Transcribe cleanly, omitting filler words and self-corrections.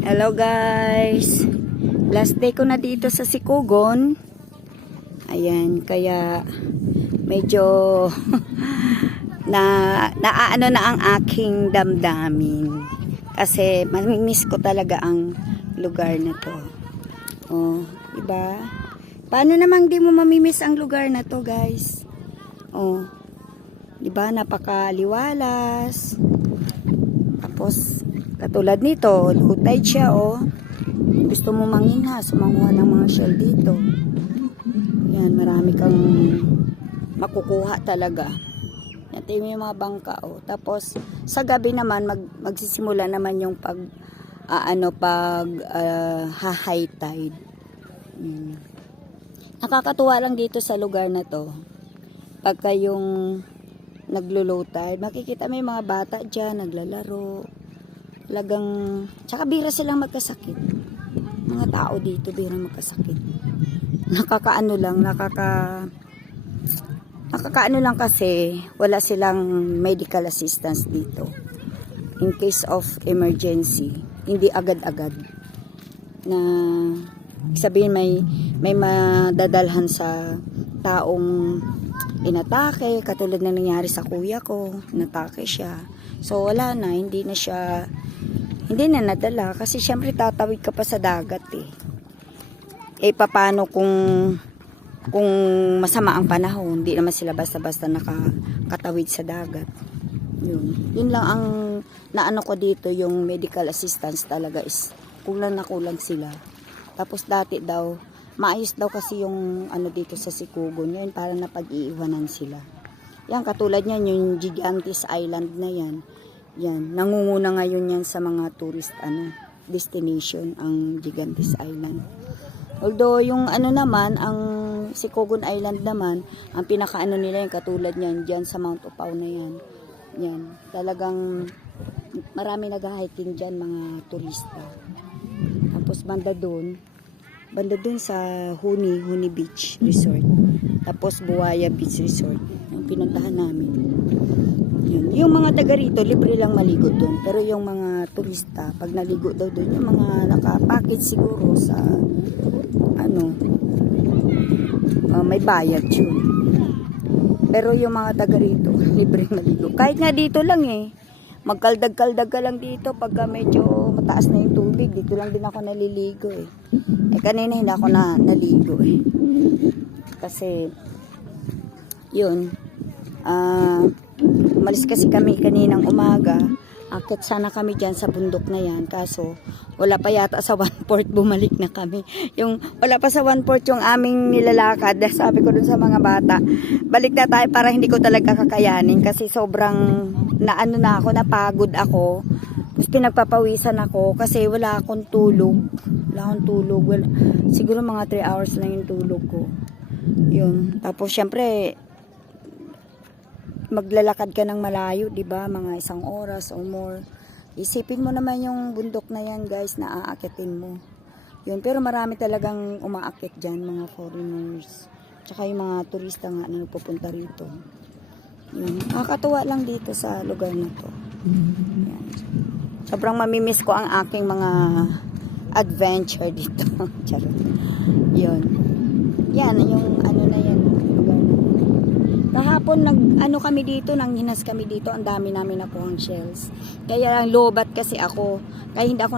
Hello guys, last day ko na dito sa Sikugon. Ayan, kaya medyo naaano na ang aking damdamin kasi mamimiss ko talaga ang lugar na to. Oh, diba? Paano namang di mo mamimiss ang lugar na to, guys? Oh, diba? Napakaliwalas. Tapos katulad nito, low tide siya, oh. Gusto mo manginhas, manguha ng mga shell dito. Yan, marami kang makukuha talaga. Ito yung mga bangka, oh. Tapos, sa gabi naman, magsisimula naman yung high tide. Nakakatuwa lang dito sa lugar na to. Pagka yung naglo-low tide, makikita may mga bata dyan, naglalaro. Talagang, tsaka bira silang magkasakit. Mga tao dito, bira magkasakit. Nakakaano lang kasi wala silang medical assistance dito. In case of emergency, hindi agad-agad na sabihin may madadalhan sa taong inatake, katulad na nangyari sa kuya ko, inatake siya. So wala na, hindi na nadala kasi syempre tatawid ka pa sa dagat eh. Eh paano kung masama ang panahon, hindi naman sila basta-basta nakakatawid sa dagat. Yun lang ang naano ko dito, yung medical assistance talaga is kulang na kulang sila. Tapos dati daw, maayos daw kasi yung ano dito sa Sikugon, yan parang napag-iiwanan sila. Yan katulad niyan, yung Gigantes Island na yan. Yan, nangunguna ngayon yan sa mga tourist destination, ang Gigantes Island. Although yung naman, ang Sikugon Island naman, ang pinakaano nila yung katulad niyan diyan sa Mount Upao na yan. Yan, talagang marami nag-hiking diyan mga turista. Tapos banda doon sa Huni Beach Resort. Tapos Buaya Beach Resort, yung pinuntahan namin. Yun. Yung mga taga rito, libre lang maligo doon. Pero yung mga turista, pag naligo daw doon, yung mga naka-package siguro sa may bayad yun. Pero yung mga taga rito, libre maligo. Kahit nga dito lang eh. Magkaldag-kaldag ka lang dito pagka medyo mataas na yung tubig. Dito lang din ako naliligo eh. Kanina hindi ako naligo eh. Kasi yun, umalis kasi kami kaninang umaga. Akit sana kami dyan sa bundok na yan. Kaso, wala pa yata sa 1/4 bumalik na kami. Wala pa sa 1/4 yung aming nilalakad. Sabi ko dun sa mga bata, balik na tayo para hindi ko talaga kakayanin. Kasi sobrang napagod ako. Tapos pinagpapawisan ako kasi wala akong tulog. Siguro mga 3 hours lang yung tulog ko. Yun. Tapos syempre, maglalakad ka ng malayo, 'di ba? Mga 1 oras or more. Isipin mo naman yung bundok na yan, guys, na aakitin mo. Yun, pero marami talagang umaakit diyan, mga foreigners. Tsaka yung mga turista nga na nagpupunta rito. Yun, nakakatuwa lang dito sa lugar na 'to. Yan. Sobrang mamimiss ko ang aking mga adventure dito. Charot. Yun. Yan, yung na yan. Kahapon kami dito, nanghinas kami dito, ang dami namin nakuhang shells. Kaya lang lobat kasi ako, kaya hindi ako